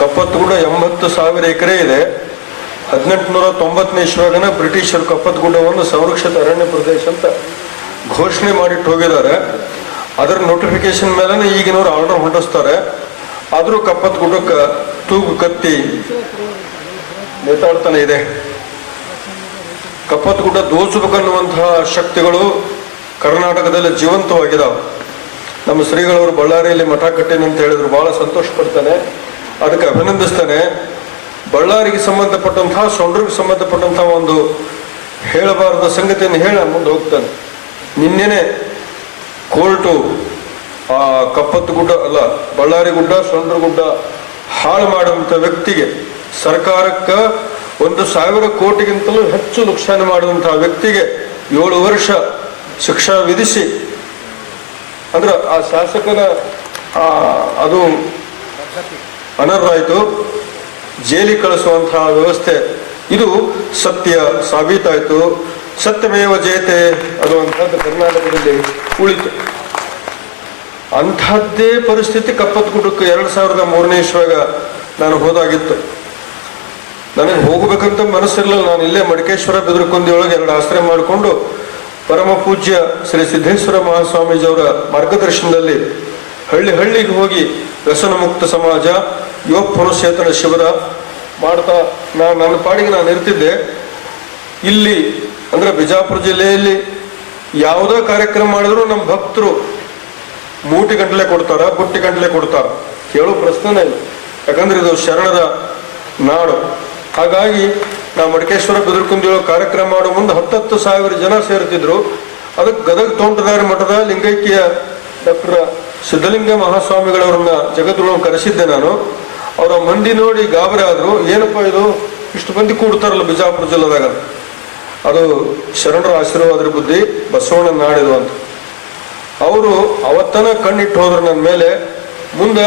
ಕಪ್ಪತ್ತಗುಡ್ಡ 80,000 ಎಕರೆ ಇದೆ. 1890ನೇ ಇಸ್ವಿಯಾಗನ ಬ್ರಿಟಿಷರು ಕಪ್ಪತ್ತಗುಡ್ಡವನ್ನು ಸಂರಕ್ಷಿತ ಅರಣ್ಯ ಪ್ರದೇಶ ಅಂತ ಘೋಷಣೆ ಮಾಡಿಟ್ಟು ಹೋಗಿದ್ದಾರೆ. ಅದರ ನೋಟಿಫಿಕೇಶನ್ ಮೇಲೆ ಈಗಿನವರು ಆರ್ಡರ್ ಹೊಂಟಿಸ್ತಾರೆ. ಆದರೂ ಕಪ್ಪತ್ತಗುಡ್ಡಕ್ಕೆ ತೂಗು ಕತ್ತಿ ನೇತಾಡ್ತಾನೆ ಇದೆ. ಕಪ್ಪತ್ತಗುಡ್ಡ ದೋಚಬೇಕನ್ನುವಂತಹ ಶಕ್ತಿಗಳು ಕರ್ನಾಟಕದಲ್ಲಿ ಜೀವಂತವಾಗಿದ್ದಾವೆ. ನಮ್ಮ ಶ್ರೀಗಳವರು ಬಳ್ಳಾರಿಯಲ್ಲಿ ಮಠ ಕಟ್ಟಿನ ಅಂತ ಹೇಳಿದ್ರು, ಬಹಳ ಸಂತೋಷ ಪಡ್ತಾನೆ, ಅದಕ್ಕೆ ಅಭಿನಂದಿಸ್ತಾನೆ. ಬಳ್ಳಾರಿಗೆ ಸಂಬಂಧಪಟ್ಟಂತಹ ಸೊಂಡ್ರಿಗೆ ಸಂಬಂಧಪಟ್ಟಂತಹ ಒಂದು ಹೇಳಬಾರದ ಸಂಗತಿಯನ್ನು ಹೇಳ ಮುಂದೆ ಹೋಗ್ತಾನೆ. ನಿನ್ನೆನೆ ಕೋರ್ಟು ಆ ಕಪ್ಪತ್ತಗುಡ್ಡ ಅಲ್ಲ ಬಳ್ಳಾರಿ ಗುಡ್ಡ ಸೊಂಡ್ರಗುಡ್ಡ ಹಾಳು ಮಾಡುವಂಥ ವ್ಯಕ್ತಿಗೆ, ಸರ್ಕಾರಕ್ಕೆ 1,000 ಕೋಟಿಗಿಂತಲೂ ಹೆಚ್ಚು ನುಕ್ಸಾನ ಮಾಡುವಂತಹ ವ್ಯಕ್ತಿಗೆ 7 ವರ್ಷ ಶಿಕ್ಷಾ ವಿಧಿಸಿ, ಅಂದ್ರೆ ಆ ಶಾಸಕನ ಅದು ಅನರ್ಹರಾಯಿತು, ಜೈಲಿಗೆ ಕಳಿಸುವಂತಹ ವ್ಯವಸ್ಥೆ. ಇದು ಸತ್ಯ ಸಾಬೀತಾಯಿತು. ಸತ್ಯಮೇವ ಜಯತೆ ಅನ್ನುವಂಥದ್ದು ಕರ್ನಾಟಕದಲ್ಲಿ ಉಳಿತು. ಅಂಥದ್ದೇ ಪರಿಸ್ಥಿತಿ ಕಪ್ಪತ್ತಗುಡ್ಡಕ್ಕೆ 2003ನೇ ಇಸ್ವಿಯಾಗ ನಾನು ಹೋದಾಗಿತ್ತು. ನನಗೆ ಹೋಗ್ಬೇಕಂತ ಮನಸ್ಸಿರಲಿಲ್ಲ. ನಾನು ಇಲ್ಲೇ ಮಡಿಕೇಶ್ವರ ಬೆದರಕೊಂದಿಯೊಳಗೆ 2 ಆಶ್ರಯ ಮಾಡಿಕೊಂಡು ಪರಮ ಪೂಜ್ಯ ಶ್ರೀ ಸಿದ್ದೇಶ್ವರ ಮಹಾಸ್ವಾಮೀಜಿಯವರ ಮಾರ್ಗದರ್ಶನದಲ್ಲಿ ಹಳ್ಳಿಗೆ ಹೋಗಿ ವ್ಯಸನ ಮುಕ್ತ ಸಮಾಜ, ಯುವ ಪುನಶ್ಚೇತನ ಶಿಬಿರ ಮಾಡ್ತಾ ನನ್ನ ಪಾಡಿಗೆ ನಾನು ಇರ್ತಿದ್ದೆ. ಇಲ್ಲಿ ಅಂದ್ರೆ ಬಿಜಾಪುರ ಜಿಲ್ಲೆಯಲ್ಲಿ ಯಾವುದೇ ಕಾರ್ಯಕ್ರಮ ಮಾಡಿದ್ರು ನಮ್ಮ ಭಕ್ತರು ಮೂಟಿ ಗಂಟಲೆ ಕೊಡ್ತಾರ, ಬುಟ್ಟಿ ಗಂಟಲೆ ಕೊಡ್ತಾರ, ಕೇಳೋ ಪ್ರಶ್ನೆನೇ ಇಲ್ಲ. ಯಾಕಂದ್ರೆ ಇದು ಶರಣರ ನಾಡು. ಹಾಗಾಗಿ ನಾವು ಮಡಿಕೇಶ್ವರ ಬೆದರಕುಂದಿಯೊಳಗೆ ಕಾರ್ಯಕ್ರಮ ಮಾಡೋ ಮುಂದೆ 10,000 ಜನ ಸೇರ್ತಿದ್ರು. ಅದಕ್ಕೆ ಗದಗ ತೋಂಟದಾರಿ ಮಠದ ಲಿಂಗೈಕ್ಯ ಡಾಕ್ಟರ್ ಸಿದ್ಧಲಿಂಗ ಮಹಾಸ್ವಾಮಿಗಳವ್ರನ್ನ ಜಗದ್ಗುರು ಕರೆಸಿದ್ದೆ ನಾನು. ಅವರ ಮಂದಿ ನೋಡಿ ಗಾಬರಿ ಆದ್ರು, ಏನಪ್ಪ ಇದು ಇಷ್ಟು ಮಂದಿ ಕೂಡ್ತಾರಲ್ಲ ಬಿಜಾಪುರ ಜಿಲ್ಲೆದಾಗ. ಅದು ಶರಣರ ಆಶೀರ್ವಾದರ ಬುದ್ಧಿ, ಬಸವಣ್ಣ ನಾಡಿದು ಅಂತ. ಅವರು ಅವತ್ತನ ಕಣ್ಣಿಟ್ಟು ಹೋದ್ರು ನನ್ನ ಮೇಲೆ. ಮುಂದೆ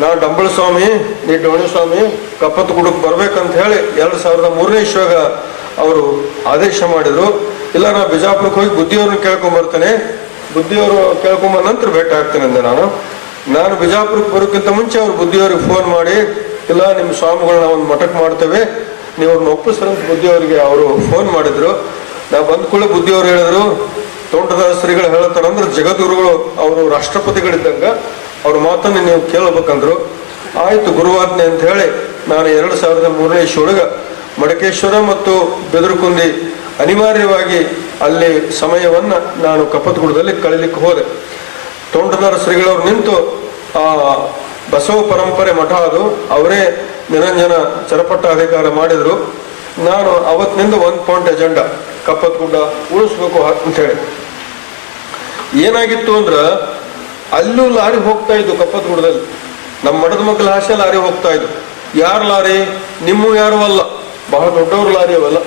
ನಾ ಡಂಬಳ ಸ್ವಾಮಿ, ನೀ ಡೋಣಿ ಸ್ವಾಮಿ ಕಪ್ಪತ್ತಗುಡ್ಡಕ್ಕೆ ಬರ್ಬೇಕಂತ ಹೇಳಿ 2003ನೇ ಇಸ್ವಿಯಾಗ ಅವರು ಆದೇಶ ಮಾಡಿದ್ರು. ಇಲ್ಲ ನಾ ಬಿಜಾಪುರಕ್ಕೆ ಹೋಗಿ ಬುದ್ಧಿಯವ್ರನ್ನ ಕೇಳ್ಕೊಂಬರ್ತೇನೆ, ಬುದ್ಧಿಯವರು ಕೇಳ್ಕೊಂಬ ನಂತರ ಭೇಟಿ ಆಗ್ತೇನೆ ಅಂದೆ ನಾನು ಬಿಜಾಪುರಕ್ಕೆ ಬರೋಕ್ಕಿಂತ ಮುಂಚೆ ಅವ್ರು ಬುದ್ಧಿಯವ್ರಿಗೆ ಫೋನ್ ಮಾಡಿ, ಇಲ್ಲ ನಿಮ್ಮ ಸ್ವಾಮಿಗಳನ್ನ ಒಂದು ಮಠಕ್ಕೆ ಮಾಡ್ತೇವೆ, ನೀವು ಅವ್ರನ್ನ ಒಪ್ಪಿಸ್ರಂತ ಬುದ್ಧಿಯವರಿಗೆ ಅವರು ಫೋನ್ ಮಾಡಿದ್ರು. ನಾ ಬಂದ ಕೂಡ ಬುದ್ಧಿಯವ್ರು ಹೇಳಿದ್ರು, ತೋಂಟದಾರ ಶ್ರೀಗಳು ಹೇಳ್ತಾರಂದ್ರೆ ಜಗದ್ಗುರುಗಳು ಅವರು ರಾಷ್ಟ್ರಪತಿಗಳಿದ್ದಂಗ, ಅವ್ರ ಮಾತನ್ನು ನೀವು ಕೇಳಬೇಕಂದ್ರು. ಆಯ್ತು ಗುರುವಾಜ್ಞೆ ಅಂತ ಹೇಳಿ ನಾನು 2003ನೇ ಇಸ್ವಿಯೊಳಗೆ ಮಡಿಕೇಶ್ವರ ಮತ್ತು ಬೆದರಕುಂದಿ ಅನಿವಾರ್ಯವಾಗಿ ಅಲ್ಲಿ ಸಮಯವನ್ನ ನಾನು ಕಪ್ಪತ್ತಗುಡ್ಡದಲ್ಲಿ ಕಳೀಲಿಕ್ಕೆ ಹೋದೆ. ತೋಂಟದಾರ ಶ್ರೀಗಳವ್ರು ನಿಂತು ಆ ಬಸವ ಪರಂಪರೆ ಮಠ ಅದು, ಅವರೇ ನಿರಂಜನ ಚರಪಟ್ಟಾಧಿಕಾರ ಮಾಡಿದ್ರು. ನಾನು ಅವತ್ತಿನಿಂದ 1 ಪಾಯಿಂಟ್ ಎಜೆಂಡಾ, ಕಪ್ಪತ್ತಗುಡ್ಡ ಉಳಿಸ್ಬೇಕು ಅಂತ ಹೇಳಿ. ಏನಾಗಿತ್ತು ಅಂದ್ರ ಅಲ್ಲೂ ಲಾರಿ ಹೋಗ್ತಾ ಇದ್ದು ಕಪ್ಪತ್ತಗುಡ್ಡದಲ್ಲಿ. ನಮ್ಮ ಮಠದ ಮಕ್ಕಳ ಹಾಸ್ಯ ಲಾರಿ ಹೋಗ್ತಾ ಇದ್ದು. ಯಾರು ಲಾರಿ? ನಿಮ್ಮ ಯಾರು ಅಲ್ಲ, ಬಹಳ ದೊಡ್ಡವ್ರ ಲಾರಿ ಅವೆಲ್ಲ.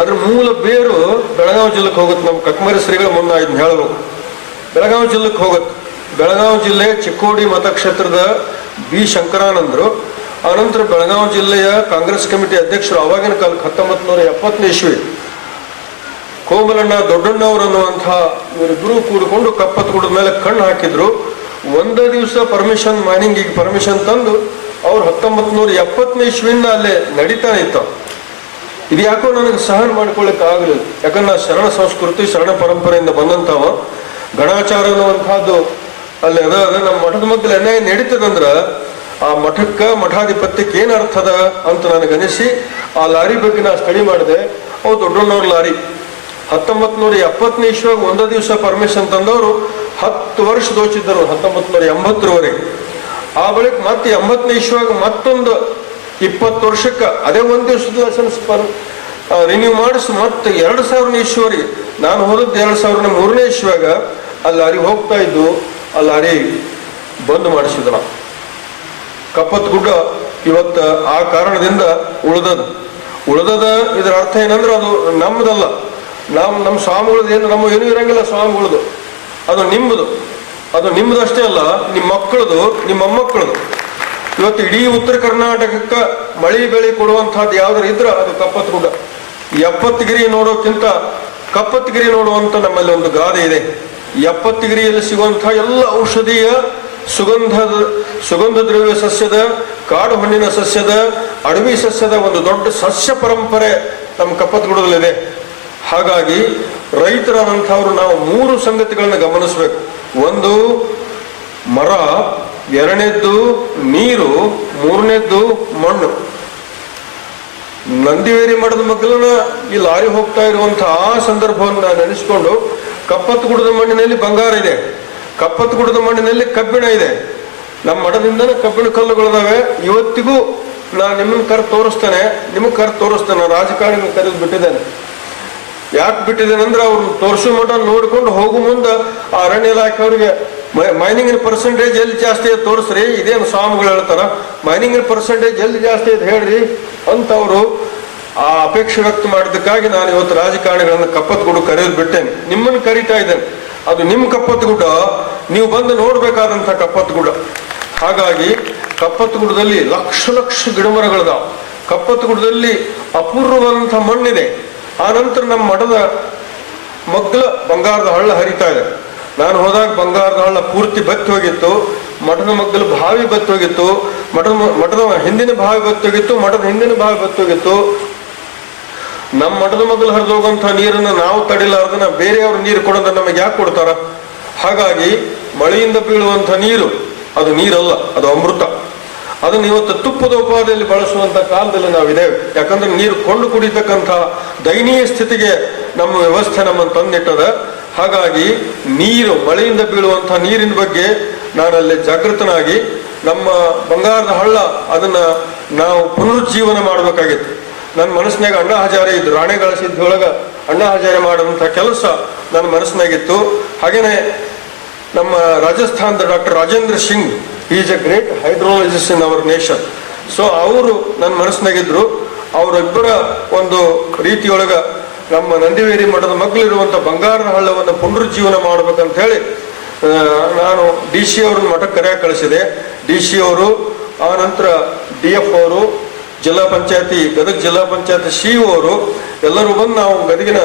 ಅದ್ರ ಮೂಲ ಬೇರು ಬೆಳಗಾವಿ ಜಿಲ್ಲೆಗೆ ಹೋಗುತ್ತೆ. ನಮ್ಮ ಕಕ್ಮರಿ ಶ್ರೀಗಳ ಮುನ್ನ ಇದನ್ನ ಹೇಳಬೇಕು. ಬೆಳಗಾವಿ ಜಿಲ್ಲೆಗೆ ಹೋಗುತ್ತೆ. ಬೆಳಗಾವಿ ಜಿಲ್ಲೆ ಚಿಕ್ಕೋಡಿ ಮತಕ್ಷೇತ್ರದ ಬಿ ಶಂಕರಾನಂದರು, ಆನಂತರ ಬೆಳಗಾವಿ ಜಿಲ್ಲೆಯ ಕಾಂಗ್ರೆಸ್ ಕಮಿಟಿ ಅಧ್ಯಕ್ಷರು. ಅವಾಗಿನ ಕಾಲಕ್ಕೆ 1970ನೇ ಇಸ್ವಿ ಕೋಮಲಣ್ಣ ದೊಡ್ಡಣ್ಣವ್ರು ಅನ್ನುವಂತಹ ಇವರಿಬ್ಬರು ಕೂಡಿಕೊಂಡು ಕಪ್ಪತ್ತಗುಡ್ಡದ ಮೇಲೆ ಕಣ್ಣು ಹಾಕಿದ್ರು. ಒಂದೇ ದಿವಸ ಪರ್ಮಿಷನ್, ಮೈನಿಂಗಿಗೆ ಪರ್ಮಿಷನ್ ತಂದು ಅವ್ರು 1970ನೇ ಇಸ್ವಿಯಿಂದ ಅಲ್ಲೇ ನಡೀತಾನೆ ಇತ್ತು. ಇದು ಯಾಕೋ ನನಗೆ ಸಹನ ಮಾಡ್ಕೊಳ್ಳಿಕ್ಕೆ ಆಗಲಿಲ್ಲ. ಯಾಕಂದ್ರೆ ನಾ ಶರಣ ಸಂಸ್ಕೃತಿ ಶರಣ ಪರಂಪರೆಯಿಂದ ಬಂದಂಥವ. ಗಣಾಚಾರ ಅನ್ನುವಂಥದ್ದು ಅಲ್ಲಿ ಅದ. ನಮ್ಮ ಮಠದ ಮಕ್ಕಳು ಅನ್ಯಾಯ ನಡೀತದಂದ್ರ ಆ ಮಠಕ್ಕೆ ಮಠಾಧಿಪತ್ಯಕ್ಕೆ ಏನು ಅರ್ಥದ ಅಂತ ನನಗನಿಸಿ ಆ ಲಾರಿ ಬಗ್ಗೆ ನಾ ಸ್ಟಡಿ ಮಾಡಿದೆ. ಅವು ದೊಡ್ಡಣ್ಣವ್ರ ಲಾರಿ 1970ನೇ ಇಸ್ವಿಯಾಗ ಒಂದೇ ದಿವಸ ಪರ್ಮಿಷನ್ ತಂದವರು 10 ವರ್ಷ ದೋಚಿದ್ದರು 1980ರವರೆಗೆ. ಆ ಬಳಿಕ ಮತ್ತೆ 80ನೇ ಇಸ್ವಿಯಾಗ ಮತ್ತೊಂದು 20 ವರ್ಷಕ್ಕೆ ಅದೇ ಒಂದು ದಿವಸದ ಲೈಸೆನ್ಸ್ ರಿನ್ಯೂ ಮಾಡಿಸಿ ಮತ್ತೆ 2000ನೇ ಇಸ್ವಿವರೆಗೆ. ನಾನು ಹೋದದ್ದು 2003ನೇ ಇಸ್ವಿಯಾಗ. ಆ ಲಾರಿ ಹೋಗ್ತಾ ಇದ್ದು, ಆ ಲಾರಿ ಬಂದ್ ಮಾಡಿಸಿದ್ರು. ಕಪ್ಪತ್ತಗುಡ್ಡ ಇವತ್ತು ಆ ಕಾರಣದಿಂದ ಉಳಿದದ. ಇದರ ಅರ್ಥ ಏನಂದ್ರೆ ಅದು ನಮ್ಮದಲ್ಲ. ನಮ್ಮ ಸ್ವಾಮಿಗಳದ್ದು ಏನು ನಮ್ಮ ಏನೂ ಇರಂಗಿಲ್ಲ. ಸ್ವಾಮಿಗಳದು ಅದು ನಿಮ್ಮದು ಅಷ್ಟೇ ಅಲ್ಲ, ನಿಮ್ಮ ಮಕ್ಕಳದು, ನಿಮ್ಮ ಮೊಮ್ಮಕ್ಕಳದು. ಇವತ್ತು ಇಡೀ ಉತ್ತರ ಕರ್ನಾಟಕಕ್ಕೆ ಮಳಿ ಬೆಳೆ ಕೊಡುವಂತಹದ್ದು ಯಾವ್ದಾರು ಇದ್ರೆ ಅದು ಕಪ್ಪತ್ತಗುಡ್ಡ. 70ಗಿರಿ ನೋಡೋಕ್ಕಿಂತ ಕಪ್ಪತ್ತಗಿರಿ ನೋಡುವಂತ ನಮ್ಮಲ್ಲಿ ಒಂದು ಗಾದೆ ಇದೆ. 70ಗಿರಿಯಲ್ಲಿ ಸಿಗುವಂತಹ ಎಲ್ಲ ಔಷಧೀಯ ಸುಗಂಧದ ಸುಗಂಧ ದ್ರವ್ಯ ಸಸ್ಯದ, ಕಾಡು ಹಣ್ಣಿನ ಸಸ್ಯದ, ಅಡವಿ ಸಸ್ಯದ ಒಂದು ದೊಡ್ಡ ಸಸ್ಯ ಪರಂಪರೆ ನಮ್ಮ ಕಪ್ಪತ್ತಗುಡದಲ್ಲಿದೆ. ಹಾಗಾಗಿ ರೈತರಾದಂಥವ್ರು ನಾವು 3 ಸಂಗತಿಗಳನ್ನ ಗಮನಿಸಬೇಕು. ಒಂದು ಮರ, ಎರಡನೇದ್ದು ನೀರು, ಮೂರನೇದ್ದು ಮಣ್ಣು. ನಂದಿವೇರಿ ಮಠದ ಮಗ್ಗಲನ ಈ ಲಾರಿ ಹೋಗ್ತಾ ಇರುವಂತಹ ಆ ಸಂದರ್ಭವನ್ನು ನೆನೆಸ್ಕೊಂಡು ಕಪ್ಪತ್ತಗುಡದ ಮಣ್ಣಿನಲ್ಲಿ ಬಂಗಾರ ಇದೆ, ಕಪ್ಪತ್ತಗುಡದ ಮಣ್ಣಿನಲ್ಲಿ ಕಬ್ಬಿಣ ಇದೆ. ನಮ್ಮ ಮಠದಿಂದನೇ ಕಬ್ಬಿಣ ಕಲ್ಲುಗಳಿದಾವೆ. ಇವತ್ತಿಗೂ ನಾನು ನಿಮ್ಮನ್ನ ಕರೆದು ತೋರಿಸ್ತೇನೆ, ನಿಮಗೆ ಕರೆದು ತೋರಿಸ್ತೇನೆ. ನಾನು ರಾಜಕಾರಣಿಗಳು ಕರೆದು ಬಿಟ್ಟಿದ್ದೇನೆ. ಯಾಕೆ ಬಿಟ್ಟಿದ್ದೇನೆ ಅಂದ್ರೆ ಅವ್ರು ತೋರಿಸೋ ಮಠ ನೋಡ್ಕೊಂಡು ಹೋಗೋ ಮುಂದೆ ಆ ಅರಣ್ಯ ಇಲಾಖೆಯವರಿಗೆ ಮೈನಿಂಗಿನ ಪರ್ಸೆಂಟೇಜ್ ಎಲ್ಲಿ ಜಾಸ್ತಿ ಇದೆ ತೋರಿಸ್ರಿ, ಇದೇನು ಸ್ವಾಮಿಗಳು ಹೇಳ್ತಾರ, ಮೈನಿಂಗಿನ ಪರ್ಸೆಂಟೇಜ್ ಎಲ್ಲಿ ಜಾಸ್ತಿ ಇದೆ ಹೇಳ್ರಿ ಅಂತ ಅವರು ಆ ಅಪೇಕ್ಷೆ ವ್ಯಕ್ತ ಮಾಡಿದ್ದಕ್ಕಾಗಿ ನಾನು ಇವತ್ತು ರಾಜಕಾರಣಿಗಳನ್ನು ಕಪ್ಪತ್ತಗುಡ್ಡ ಕರೆದು ಬಿಟ್ಟೇನೆ. ನಿಮ್ಮನ್ನು ಕರೀತಾ ಇದ್ದೇನೆ. ಅದು ನಿಮ್ಮ ಕಪ್ಪತ್ತಗುಡ್ಡ, ನೀವು ಬಂದು ನೋಡ್ಬೇಕಾದಂಥ ಕಪ್ಪತ್ತಗುಡ್ಡ. ಹಾಗಾಗಿ ಕಪ್ಪತ್ತಗುಡ್ಡದಲ್ಲಿ ಲಕ್ಷ ಲಕ್ಷ ಗಿಡಮರಗಳಿದಾವ. ಕಪ್ಪತ್ತಗುಡ್ಡದಲ್ಲಿ ಅಪೂರ್ವವಾದಂಥ ಮಣ್ಣಿದೆ. ಆ ನಂತರ ನಮ್ಮ ಮಠದ ಮಗ್ಗಲ ಬಂಗಾರದ ಹಳ್ಳ ಹರಿತಾ ಇದೆ. ನಾನು ಹೋದಾಗ ಬಂಗಾರದ ಹಳ್ಳ ಪೂರ್ತಿ ಬತ್ತಿ ಹೋಗಿತ್ತು. ಮಠದ ಮಗ್ಗಲ ಬಾವಿ ಬತ್ತಿ ಹೋಗಿತ್ತು. ಮಠದ ಹಿಂದಿನ ಬಾವಿ ಬತ್ತಿ ಹೋಗಿತ್ತು. ಮಠದ ಹಿಂದಿನ ಬಾವಿ ಬತ್ತಿ ಹೋಗಿತ್ತು. ನಮ್ಮ ಮಠದ ಮಗ್ಗಲು ಹರಿದು ಹೋಗುವಂಥ ನೀರನ್ನು ನಾವು ತಡಿಲಾರ್ದನ್ನ ಬೇರೆಯವ್ರ ನೀರು ಕೊಡೋದ ನಮಗೆ ಯಾಕೆ ಕೊಡ್ತಾರ? ಹಾಗಾಗಿ ಮಳೆಯಿಂದ ಬೀಳುವಂಥ ನೀರು ಅದು ನೀರಲ್ಲ, ಅದು ಅಮೃತ. ಅದನ್ನು ಇವತ್ತು ತುಪ್ಪದ ಉಪಾದಿಯಲ್ಲಿ ಬಳಸುವಂತ ಕಾಲದಲ್ಲಿ ನಾವಿದ್ದೇವೆ. ಯಾಕಂದ್ರೆ ನೀರು ಕೊಂಡು ಕುಡಿತಕ್ಕಂಥ ದಯನೀಯ ಸ್ಥಿತಿಗೆ ನಮ್ಮ ವ್ಯವಸ್ಥೆ ನಮ್ಮನ್ನು ತಂದಿಟ್ಟದ. ಹಾಗಾಗಿ ನೀರು, ಮಳೆಯಿಂದ ಬೀಳುವಂಥ ನೀರಿನ ಬಗ್ಗೆ ನಾನಲ್ಲಿ ಜಾಗೃತನಾಗಿ ನಮ್ಮ ಬಂಗಾರದ ಹಳ್ಳ ಅದನ್ನ ನಾವು ಪುನರುಜ್ಜೀವನ ಮಾಡಬೇಕಾಗಿತ್ತು. ನನ್ನ ಮನಸ್ಸಿನಾಗ ಅಣ್ಣಾ ಹಜಾರೆ ಇದ್ದು, ರಾಣೆಗಳ ಸಿದ್ಧಿಯೊಳಗ ಅಣ್ಣಾ ಹಜಾರೆ ಮಾಡುವಂಥ ಕೆಲಸ ನನ್ನ ಮನಸ್ಸಿನಾಗಿತ್ತು. ಹಾಗೇನೆ ನಮ್ಮ ರಾಜಸ್ಥಾನದ doctor Rajendra Singh, is a great hydrologist in our nation. So ಅವರು ನನ್ನ ಮನಸ್ಸಿನಾಗಿದ್ರು. ಅವರಿಬ್ಬರ ಒಂದು ರೀತಿಯೊಳಗ ನಮ್ಮ ನಂದಿವೇರಿ ಮಠದ ಮಗ್ಗಲಿರುವಂಥ ಬಂಗಾರದ ಹಳ್ಳವನ್ನು ಪುನರುಜ್ಜೀವನ ಮಾಡ್ಬೇಕಂತ ಹೇಳಿ ನಾನು DC ಅವ್ರನ್ನ ಮಠಕ್ಕೆ ಕರೆಯಾಗಿ ಕಳಿಸಿದೆ. DC ಅವರು, ಆ ನಂತರ DF ಅವರು, ಜಿಲ್ಲಾ ಪಂಚಾಯತಿ ಗದಗ ಜಿಲ್ಲಾ ಪಂಚಾಯತಿ CEO ಅವರು ಎಲ್ಲರೂ ಬಂದು ನಾವು ಗದಗಿನ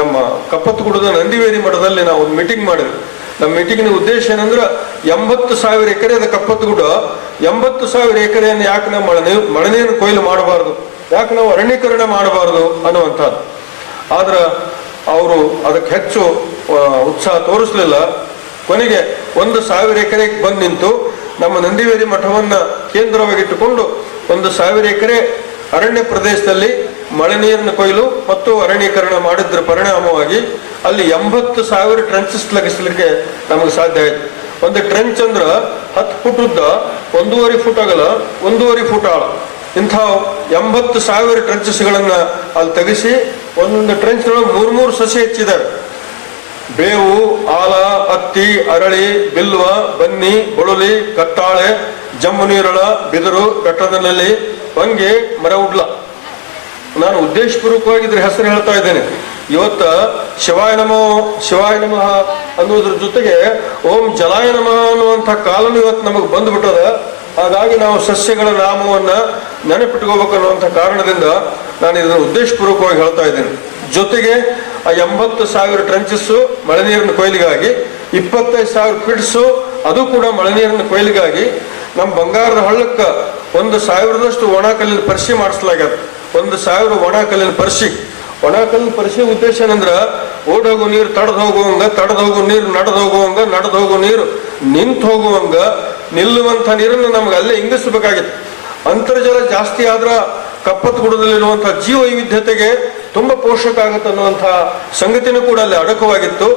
ನಮ್ಮ ಕಪ್ಪತ್ತಗುಡ್ಡದ ನಂದಿವೇರಿ ಮಠದಲ್ಲಿ ನಾವು ಒಂದು ಮೀಟಿಂಗ್ ಮಾಡಿದ್ವಿ. ನಮ್ಮ ಮೀಟಿಂಗಿನ ಉದ್ದೇಶ ಏನಂದ್ರೆ 80,000 ಎಕರೆ ಅದ ಕಪ್ಪತ್ತಗುಡ್ಡ. 80,000 ಎಕರೆಯನ್ನು ಯಾಕೆ ನಾವು ಮಳೆನೀರು ಕೊಯ್ಲು ಮಾಡಬಾರ್ದು, ಯಾಕೆ ನಾವು ಅರಣ್ಯೀಕರಣ ಮಾಡಬಾರ್ದು ಅನ್ನುವಂಥದ್ದು. ಆದ್ರೆ ಅವರು ಅದಕ್ಕೆ ಹೆಚ್ಚು ಉತ್ಸಾಹ ತೋರಿಸಲಿಲ್ಲ. ಕೊನೆಗೆ 1,000 ಎಕರೆಗೆ ಬಂದು ನಿಂತು ನಮ್ಮ ನಂದಿವೇರಿ ಮಠವನ್ನ ಕೇಂದ್ರವಾಗಿಟ್ಟುಕೊಂಡು 1,000 ಎಕರೆ ಅರಣ್ಯ ಪ್ರದೇಶದಲ್ಲಿ ಮಳೆ ನೀರಿನ ಕೊಯ್ಲು ಮತ್ತು ಅರಣ್ಯೀಕರಣ ಮಾಡಿದ್ರ ಪರಿಣಾಮವಾಗಿ ಅಲ್ಲಿ 80,000 ಟ್ರೆಂಚಸ್ ಲಗಿಸ್ಲಿಕ್ಕೆ ನಮಗೆ ಸಾಧ್ಯ ಆಯ್ತು. ಒಂದು ಟ್ರೆಂಚ್ ಅಂದ್ರ 10 ಫುಟ್ ಉದ್ದ, 1.5 ಫುಟ್ ಅಗಲ, 1.5 ಫುಟ್ ಆಳ. ಇಂಥ 80,000 ಟ್ರೆಂಚಸ್ಗಳನ್ನ ಅಲ್ಲಿ ತೆಗೆಸಿ ಒಂದೊಂದು ಟ್ರೆಂಚ್ 3 ಸಸಿ ಹೆಚ್ಚಿದ್ದಾರೆ. ಬೇವು, ಆಲ, ಹತ್ತಿ, ಅರಳಿ, ಬಿಲ್ವ, ಬನ್ನಿ, ಬಳುಲಿ, ಕತ್ತಾಳೆ, ಜಮ್ಮು ನೀರಳ, ಬಿದರು, ಬೆಟ್ಟದಲ್ಲಿ, ಹೊಂಗೆ, ಮರ ಉಡ್ಲ. ನಾನು ಉದ್ದೇಶಪೂರ್ವಕವಾಗಿ ಇದ್ರ ಹೆಸರು ಹೇಳ್ತಾ ಇದ್ದೇನೆ. ಇವತ್ತ ಶಿವಾಯ ನಮಃ ಅನ್ನೋದ್ರ ಜೊತೆಗೆ ಓಂ ಜಲಾಯ ನಮಃ ಅನ್ನುವಂಥ ಕಾಲನು ಇವತ್ತು ನಮಗೆ ಬಂದ್ಬಿಟ್ಟದ. ಹಾಗಾಗಿ ನಾವು ಸಸ್ಯಗಳ ನಾಮವನ್ನ ನೆನಪಿಟ್ಕೋಬೇಕು ಅನ್ನುವಂಥ ಕಾರಣದಿಂದ ನಾನು ಇದನ್ನು ಉದ್ದೇಶಪೂರ್ವಕವಾಗಿ ಹೇಳ್ತಾ ಇದ್ದೇನೆ. ಜೊತೆಗೆ ಆ 80,000 ಟ್ರೆಂಚಸ್ಸು ಮಳೆ ನೀರಿನ ಕೊಯ್ಲಿಗಾಗಿ, 25,000 ಫಿಟ್ಸು ಅದು ಕೂಡ ಮಳೆ ನೀರಿನ ಕೊಯ್ಲಿಗಾಗಿ. ನಮ್ಮ ಬಂಗಾರದ ಹಳ್ಳಕ್ಕೆ 1,000ದಷ್ಟು ಒಣ ಕಲ್ಲಿನ ಪರಿಶಿ ಮಾಡಿಸಲಾಗ್ಯದ. 1,000 ಒಣ ಕಲ್ಲಿನ ಪರಿಶಿ. ಒಣ ಕಲ್ಲಿನ ಪರಿಶಿ ಉದ್ದೇಶ ಏನಂದ್ರೆ ಓಡೋಗೋ ನೀರು ತಡೆದು ಹೋಗುವಂಗ, ತಡೆದು ಹೋಗೋ ನೀರು ನಡೆದು ಹೋಗುವಂಗ, ನಡೆದು ಹೋಗೋ ನೀರು ನಿಂತು ಹೋಗುವಂಗ, ನಿಲ್ಲುವಂಥ ನೀರನ್ನು ನಮ್ಗೆ ಅಲ್ಲೇ ಇಂಗಿಸಬೇಕಾಗಿತ್ತು. ಅಂತರ್ಜಲ ಜಾಸ್ತಿ ಆದ್ರ ಕಪ್ಪತ್ತಗುಡ್ಡದಲ್ಲಿರುವಂಥ ಜೀವ ವೈವಿಧ್ಯತೆಗೆ ತುಂಬಾ ಪೋಷಕ ಆಗುತ್ತೆ ಅನ್ನುವಂಥ ಸಂಗತಿನೂ ಕೂಡ ಅಲ್ಲಿ ಅಡಕವಾಗಿತ್ತು.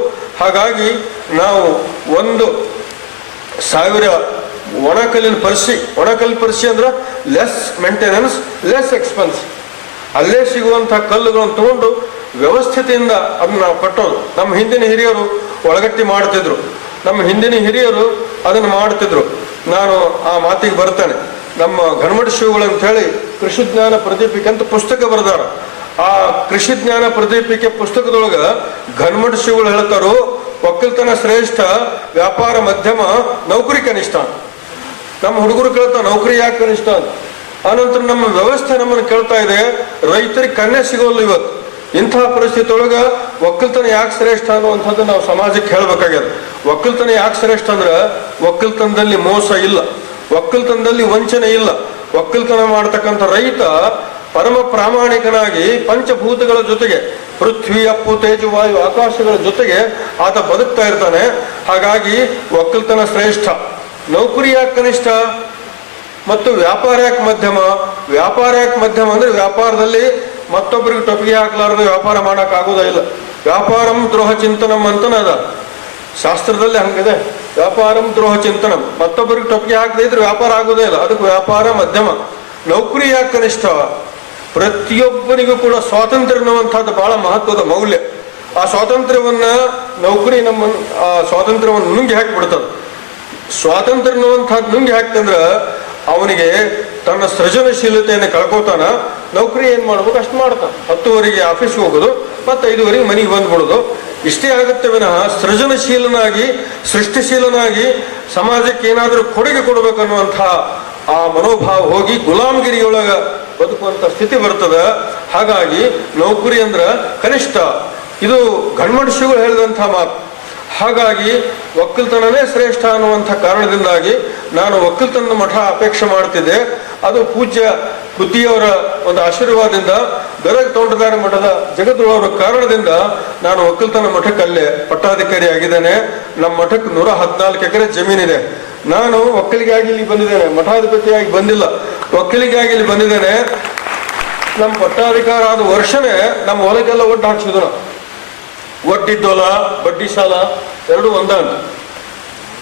ಹಾಗಾಗಿ ನಾವು 1,000 ಒಣಕಲ್ಲಿನ ಪರಿಸಿ ಅಂದ್ರೆ ಲೆಸ್ ಮೇಂಟೆನೆನ್ಸ್, ಲೆಸ್ ಎಕ್ಸ್ಪೆನ್ಸ್. ಅಲ್ಲೇ ಸಿಗುವಂಥ ಕಲ್ಲುಗಳನ್ನು ತಗೊಂಡು ವ್ಯವಸ್ಥಿತೆಯಿಂದ ಅದನ್ನ ನಾವು ಕಟ್ಟೋದು. ನಮ್ಮ ಹಿಂದಿನ ಹಿರಿಯರು ಒಳಗಟ್ಟಿ ಮಾಡ್ತಿದ್ರು, ನಮ್ಮ ಹಿಂದಿನ ಹಿರಿಯರು ಅದನ್ನು ಮಾಡ್ತಿದ್ರು. ನಾನು ಆ ಮಾತಿಗೆ ಬರ್ತೇನೆ. ನಮ್ಮ ಘನಮಠ ಶಿವಗಳು ಅಂತ ಹೇಳಿ ಕೃಷಿ ಜ್ಞಾನ ಪ್ರದೀಪಿಕೆ ಅಂತ ಪುಸ್ತಕ ಬರೆದಾರ. ಆ ಕೃಷಿ ಜ್ಞಾನ ಪ್ರದೀಪಿಕೆ ಪುಸ್ತಕದೊಳಗ ಘನಮಠ ಶಿವಗಳು ಹೇಳ್ತಾರೋ ಒಕ್ಕಲ್ತನ ಶ್ರೇಷ್ಠ, ವ್ಯಾಪಾರ ಮಧ್ಯಮ, ನೌಕರಿ ಕನಿಷ್ಠ. ನಮ್ಮ ಹುಡುಗರು ಕೇಳ್ತಾ ನೌಕರಿ ಯಾಕೆ ಕನಿಷ್ಠ ಅಂತ. ಆನಂತರ ನಮ್ಮ ವ್ಯವಸ್ಥೆ ನಮ್ಮನ್ನು ಕೇಳ್ತಾ ಇದೆ, ರೈತರಿಗೆ ಕನ್ಯೆ ಸಿಗೋಲ್ಲ ಇವತ್ತು. ಇಂತಹ ಪರಿಸ್ಥಿತಿ ಒಳಗ ಒಕ್ಕಲ್ತನ ಯಾಕೆ ಶ್ರೇಷ್ಠ ಅನ್ನುವಂಥದ್ದು ನಾವು ಸಮಾಜಕ್ಕೆ ಹೇಳ್ಬೇಕಾಗ್ಯದ. ಒಕ್ಕಲ್ತನ ಯಾಕೆ ಶ್ರೇಷ್ಠ ಅಂದ್ರೆ ಒಕ್ಕಲ್ತನದಲ್ಲಿ ಮೋಸ ಇಲ್ಲ, ಒಕ್ಕಲ್ತನದಲ್ಲಿ ವಂಚನೆ ಇಲ್ಲ. ಒಕ್ಕಲ್ತನ ಮಾಡತಕ್ಕಂಥ ರೈತ ಪರಮ ಪ್ರಾಮಾಣಿಕನಾಗಿ ಪಂಚಭೂತಗಳ ಜೊತೆಗೆ, ಪೃಥ್ವಿ, ಅಪ್ಪು, ತೇಜು, ವಾಯು, ಆಕಾಶಗಳ ಜೊತೆಗೆ ಆತ ಬದುಕ್ತಾ ಇರ್ತಾನೆ. ಹಾಗಾಗಿ ಒಕ್ಕಲ್ತನ ಶ್ರೇಷ್ಠ. ನೌಕರಿ ಯಾಕೆ ಕನಿಷ್ಠ ಮತ್ತು ವ್ಯಾಪಾರ ಯಾಕೆ ಮಧ್ಯಮ? ವ್ಯಾಪಾರ ಯಾಕೆ ಮಧ್ಯಮ ಅಂದ್ರೆ ವ್ಯಾಪಾರದಲ್ಲಿ ಮತ್ತೊಬ್ಬರಿಗೆ ಟೊಪಿಗೆ ಹಾಕ್ಲಾರ್ದು ವ್ಯಾಪಾರ ಮಾಡಕ್ ಆಗೋದೇ ಇಲ್ಲ. ವ್ಯಾಪಾರಂ ದ್ರೋಹ ಚಿಂತನಂ ಅಂತನ ಅದ ಶಾಸ್ತ್ರದಲ್ಲಿ, ಹಂಗಿದೆ. ವ್ಯಾಪಾರಂ ದ್ರೋಹ ಚಿಂತನಂ, ಮತ್ತೊಬ್ಬರಿಗೆ ಟೊಪಿಗೆ ಹಾಕದೇ ಇದ್ರೆ ವ್ಯಾಪಾರ ಆಗೋದೇ ಇಲ್ಲ. ಅದಕ್ಕೆ ವ್ಯಾಪಾರ ಮಧ್ಯಮ. ನೌಕರಿ ಯಾಕೆ ಕನಿಷ್ಠ? ಪ್ರತಿಯೊಬ್ಬನಿಗೂ ಕೂಡ ಸ್ವಾತಂತ್ರ್ಯ ಅನ್ನುವಂಥದ್ದು ಬಹಳ ಮಹತ್ವದ ಮೌಲ್ಯ. ಆ ಸ್ವಾತಂತ್ರ್ಯವನ್ನ ನೌಕರಿ ಆ ಸ್ವಾತಂತ್ರ್ಯವನ್ನು ನುಂಗಿ ಹಾಕಿಬಿಡ್ತದೆ. ಸ್ವಾತಂತ್ರ್ಯ ಅನ್ನುವಂಥದ್ದು ನುಂಗಿ ಹಾಕ್ತಂದ್ರ ಅವನಿಗೆ ತನ್ನ ಸೃಜನಶೀಲತೆಯನ್ನು ಕಳ್ಕೋತಾನ. ನೌಕರಿ ಏನ್ ಮಾಡ್ಬೇಕು ಅಷ್ಟು ಮಾಡ್ತಾನ. 10 ಆಫೀಸ್ಗೆ ಹೋಗೋದು, ಮತ್ತೆ 5 ಮನೆಗೆ ಬಂದ್ಬಿಡೋದು. ಇಷ್ಟೇ ಆಗುತ್ತೆ ವಿನಃ ಸೃಜನಶೀಲನಾಗಿ, ಸೃಷ್ಟಿಶೀಲನಾಗಿ ಸಮಾಜಕ್ಕೆ ಏನಾದರೂ ಕೊಡುಗೆ ಕೊಡಬೇಕನ್ನುವಂಥ ಆ ಮನೋಭಾವ ಹೋಗಿ ಗುಲಾಮಗಿರಿಯೊಳಗ ಬದುಕುವಂತ ಸ್ಥಿತಿ ಬರ್ತದ. ಹಾಗಾಗಿ ನೌಕರಿ ಅಂದ್ರ ಕನಿಷ್ಠ. ಇದು ಗಣ್ಮನುಷ್ಯಗಳು ಹೇಳಿದಂಥ ಮಾತು. ಹಾಗಾಗಿ ಒಕ್ಕಲ್ತನನೇ ಶ್ರೇಷ್ಠ ಅನ್ನುವಂಥ ಕಾರಣದಿಂದಾಗಿ ನಾನು ಒಕ್ಕಲ್ತನದ ಮಠ ಅಪೇಕ್ಷೆ ಮಾಡ್ತಿದ್ದೆ. ಅದು ಪೂಜ್ಯ ಬುದ್ಧಿಯವರ ಒಂದು ಆಶೀರ್ವಾದದಿಂದ, ಗದಗ ತೋಂಟದಾರ್ಯ ಮಠದ ಜಗದ್ಗುರುವರ ಕಾರಣದಿಂದ ನಾನು ಒಕ್ಕಲ್ತನ ಮಠಕ್ಕಲ್ಲೇ ಪಟ್ಟಾಧಿಕಾರಿ ಆಗಿದ್ದೇನೆ. ನಮ್ಮ ಮಠಕ್ಕೆ 114 ಎಕರೆ ಜಮೀನಿದೆ. ನಾನು ಒಕ್ಕಲಿಗಾಗಿ ಇಲ್ಲಿ ಬಂದಿದ್ದೇನೆ, ಮಠಾಧಿಪತಿಯಾಗಿ ಬಂದಿಲ್ಲ. ಒಕ್ಕಲಿಗಾಗಿ ಇಲ್ಲಿ ಬಂದಿದ್ದೇನೆ. ನಮ್ಮ ಪಟ್ಟಾಧಿಕಾರ ಆದ ವರ್ಷನೇ ನಮ್ಮ ಹೊಲಕ್ಕೆಲ್ಲ ಒಟ್ಟು ಹಾಕ್ಸಿದ್ರು ನಾವು. ಒಡ್ಡಿದ್ದೊಲ, ಬಡ್ಡಿ ಸಾಲ ಎರಡು ಒಂದಂಟ.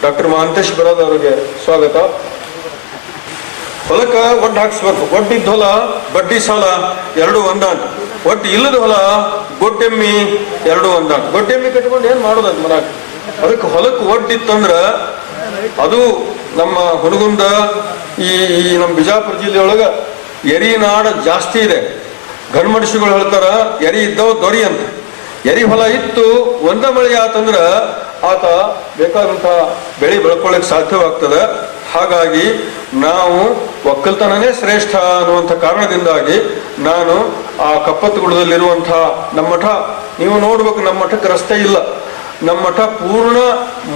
ಡಾಕ್ಟರ್ ಮಹಾಂತೇಶ್ ಬರೋದ್ ಅವರಿಗೆ ಸ್ವಾಗತ. ಹೊಲಕ್ಕ ಒಡ್ಡು ಹಾಕ್ಸ್ಬೇಕು. ಒಡ್ಡಿದ್ದ ಹೊಲ, ಬಡ್ಡಿ ಸಾಲ ಎರಡು ಒಂದಂಟ. ಒಟ್ಟು ಇಲ್ಲದ ಹೊಲ, ಗೊಡ್ಡೆಮ್ಮಿ ಎರಡು ಒಂದಂಟ. ಗೊಡ್ಡೆಮ್ಮಿ ಕಟ್ಕೊಂಡು ಏನ್ ಮಾಡೋದಂತ ಮನಾಗ. ಅದಕ್ಕೆ ಹೊಲಕ್ಕೆ ಒಡ್ಡಿತ್ತಂದ್ರ ಅದು ನಮ್ಮ ಹುನಗುಂದ, ಈ ನಮ್ಮ ಬಿಜಾಪುರ ಜಿಲ್ಲೆಯೊಳಗ ಎರಿನಾಡ ಜಾಸ್ತಿ ಇದೆ. ಗಣ್ಮನುಷ್ಯಗಳು ಹೇಳ್ತಾರ ಎರಿ ಇದ್ದವ ದೊರಿ ಅಂತ. ಎರಿ ಹೊಲ ಇತ್ತು, ಒಂದ ಮಳೆ ಆತಂದ್ರ ಆತ ಬೇಕಾದಂತ ಬೆಳೆ ಬೆಳ್ಕೊಳ್ಳಿಕ್ ಸಾಧ್ಯವಾಗ್ತದೆ. ಹಾಗಾಗಿ ನಾವು ಒಕ್ಕಲ್ತನನೇ ಶ್ರೇಷ್ಠ ಅನ್ನುವಂಥ ಕಾರಣದಿಂದಾಗಿ ನಾನು ಆ ಕಪ್ಪತ್ತಗುಡದಲ್ಲಿರುವಂತಹ ನಮ್ಮ ಮಠ, ನೀವು ನೋಡ್ಬೇಕು, ನಮ್ಮ ಮಠಕ್ಕೆ ರಸ್ತೆ ಇಲ್ಲ. ನಮ್ಮ ಮಠ ಪೂರ್ಣ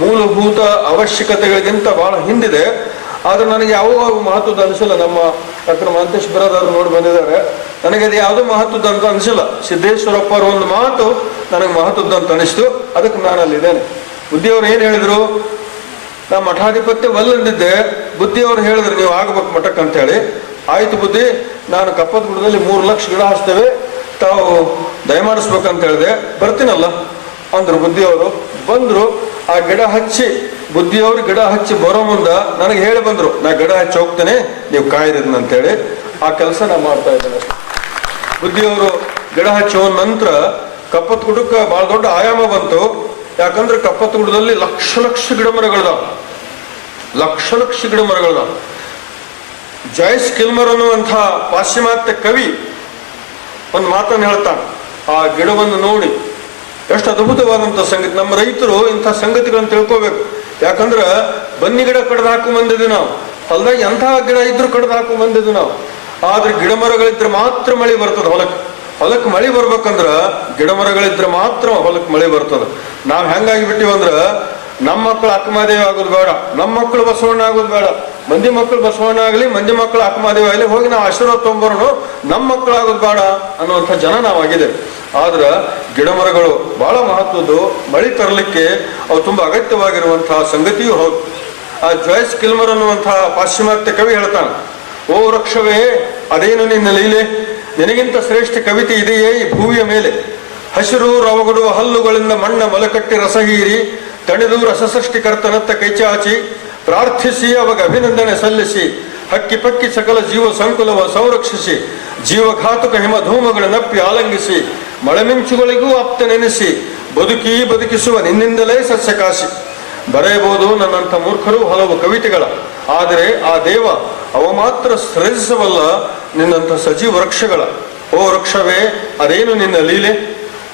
ಮೂಲಭೂತ ಅವಶ್ಯಕತೆಗಳಿಗಿಂತ ಬಹಳ ಹಿಂದಿದೆ. ಆದ್ರೆ ನನಗೆ ಯಾವ ಮಹತ್ವದ ಅನಿಸಿಲ್ಲ. ನಮ್ಮ ಡಾಕ್ಟರ್ ಮಹಾಂತೇಶ್ ಬರೋದವ್ರು ನೋಡಿ ಬಂದಿದ್ದಾರೆ. ನನಗೆ ಅದು ಯಾವುದೋ ಮಹತ್ವದ ಅಂತ ಅನಿಸಿಲ್ಲ. ಸಿದ್ದೇಶ್ವರಪ್ಪ ಅವರ ಒಂದು ಮಾತು ನನಗೆ ಮಹತ್ವದ ಅಂತ ಅನಿಸ್ತು. ಅದಕ್ಕೆ ನಾನು ಅಲ್ಲಿದ್ದೇನೆ. ಬುದ್ಧಿಯವ್ರು ಏನ್ ಹೇಳಿದ್ರು, ನಾ ಮಠಾಧಿಪತ್ಯ ಅಂದಿದ್ದೆ. ಬುದ್ಧಿಯವ್ರು ಹೇಳಿದ್ರು ನೀವು ಆಗ್ಬೇಕು ಮಠಕ್ಕೆ ಅಂತ ಹೇಳಿ. ಆಯ್ತು ಬುದ್ಧಿ, ನಾನು ಕಪ್ಪತ್ತಗುಡದಲ್ಲಿ 3 ಲಕ್ಷ ಗಿಡ ಹಚ್ತೇವೆ, ತಾವು ದಯಮಾಡಿಸ್ಬೇಕಂತ ಹೇಳಿದೆ. ಬರ್ತೀನಲ್ಲ ಅಂದ್ರು ಬುದ್ಧಿಯವರು. ಬಂದ್ರು, ಆ ಗಿಡ ಹಚ್ಚಿ, ಬುದ್ಧಿಯವರು ಗಿಡ ಹಚ್ಚಿ ಬರೋ ಮುಂದ ನನಗೆ ಹೇಳಿ ಬಂದ್ರು, ನಾ ಗಿಡ ಹಚ್ಚಿ ಹೋಗ್ತೇನೆ, ನೀವು ಕಾಯ್ದಿದ್ನಂತೇಳಿ. ಆ ಕೆಲಸ ನಾ ಮಾಡ್ತಾ ಇದ್ದೇನೆ. ಬುದ್ಧಿಯವರು ಗಿಡ ಹಚ್ಚಿ ಹೋದ ನಂತರ ಕಪ್ಪತ್ತಗುಡಕ್ಕೆ ಬಹಳ ದೊಡ್ಡ ಆಯಾಮ ಬಂತು. ಯಾಕಂದ್ರೆ ಕಪ್ಪತ್ತಗುಡದಲ್ಲಿ ಲಕ್ಷ ಲಕ್ಷ ಗಿಡ ಮರಗಳದಾವ, ಲಕ್ಷ ಲಕ್ಷ ಗಿಡ ಮರಗಳದಾವ. ಜಾಯ್ಸ್ ಕಿಲ್ಮರ್ ಅನ್ನುವಂಥ ಪಾಶ್ಚಿಮಾತ್ಯ ಕವಿ ಒಂದು ಮಾತನ್ನು ಹೇಳ್ತಾನೆ. ಆ ಗಿಡವನ್ನು ನೋಡಿ ಎಷ್ಟು ಅದ್ಭುತವಾದಂಥ ಸಂಗತಿ. ನಮ್ಮ ರೈತರು ಇಂಥ ಸಂಗತಿಗಳನ್ನು ತಿಳ್ಕೋಬೇಕು. ಯಾಕಂದ್ರೆ ಬನ್ನಿ ಗಿಡ ಕಡ್ದು ಹಾಕು ಬಂದಿದ್ವಿ ನಾವು, ಹೊಲದಾಗ ಎಂತಹ ಗಿಡ ಇದ್ರು ಕಡ್ದು ಹಾಕು ಬಂದಿದ್ವಿ ನಾವು. ಆದ್ರೆ ಗಿಡ ಮರಗಳಿದ್ರೆ ಮಾತ್ರ ಮಳೆ ಬರ್ತದೆ ಹೊಲಕ್ಕೆ. ಹೊಲಕ್ಕೆ ಮಳೆ ಬರ್ಬೇಕಂದ್ರ ಗಿಡ ಮರಗಳಿದ್ರೆ ಮಾತ್ರ ಹೊಲಕ್ಕೆ ಮಳೆ ಬರ್ತದೆ. ನಾವ್ ಹೆಂಗಾಗಿ ಬಿಟ್ಟಿವಂದ್ರ, ನಮ್ಮ ಮಕ್ಕಳು ಅಕ್ಕಮಾದೇವಿ ಆಗೋದು ಬೇಡ, ನಮ್ಮ ಮಕ್ಕಳು ಬಸವಣ್ಣ ಆಗೋದು ಬೇಡ. ಮಂದಿ ಮಕ್ಕಳು ಬಸವಣ್ಣ ಆಗಲಿ, ಮಂದಿ ಮಕ್ಕಳು ಅಕ್ಕಮಾದೇವಿ ಆಗಲಿ, ಹೋಗಿ ನಾವು ಆಶೀರ್ವಾದ ತೊಗೊಂಬರೋನು, ನಮ್ಮ ಮಕ್ಕಳು ಆಗೋದು ಬೇಡ ಅನ್ನುವಂಥ ಜನ ನಾವಾಗಿದ್ದೇವೆ. ಆದ್ರ ಗಿಡ ಮರಗಳು ಬಹಳ ಮಹತ್ವದ್ದು. ಮಳೆ ತರಲಿಕ್ಕೆ ಅವು ತುಂಬಾ ಅಗತ್ಯವಾಗಿರುವಂತಹ ಸಂಗತಿಯೂ ಹೌದು. ಆ ಜಾಯ್ಸ್ ಕಿಲ್ಮರ್ ಅನ್ನುವಂತಹ ಪಾಶ್ಚಿಮಾತ್ಯ ಕವಿ ಹೇಳ್ತಾನೆ, ಓ ವೃಕ್ಷವೇ ಅದೇನು ನಿನ್ನ ಲೀಲೆ, ನಿನಗಿಂತ ಶ್ರೇಷ್ಠ ಕವಿತೆ ಇದೆಯೇ ಈ ಭೂಮಿಯ ಮೇಲೆ. ಹಸಿರು ರವಗುಡುವ ಹಲ್ಲುಗಳಿಂದ ಮಣ್ಣ ಮಲಕಟ್ಟಿ ರಸ ಹೀರಿ, ತಣಿದು ರಸಸೃಷ್ಟಿಕರ್ತನತ್ತ ಕೈಚಾಚಿ ಪ್ರಾರ್ಥಿಸಿ ಅವಾಗ ಅಭಿನಂದನೆ ಸಲ್ಲಿಸಿ, ಹಕ್ಕಿ ಪಕ್ಕಿ ಸಕಲ ಜೀವ ಸಂಕುಲವ ಸಂರಕ್ಷಿಸಿ, ಜೀವಘಾತುಕ ಹಿಮಧೂಮಗಳ ನಪ್ಪಿ ಆಲಂಗಿಸಿ, ಮಳೆಮಿಂಚುಗಳಿಗೂ ಆಪ್ತ ನೆನೆಸಿ, ಬದುಕಿಸುವ ನಿನ್ನಿಂದಲೇ ಸಸ್ಯಕಾಶಿ. ಬರೆಯಬಹುದು ನನ್ನಂಥ ಮೂರ್ಖರು ಹಲವು ಕವಿತೆಗಳ, ಆದರೆ ಆ ದೇವ ಅವ ಮಾತ್ರ ಸೃಜಿಸಬಲ್ಲ ನಿನ್ನಂಥ ಸಜೀವ ವೃಕ್ಷಗಳ. ಓ ವೃಕ್ಷವೇ ಅದೇನು ನಿನ್ನ ಲೀಲೆ.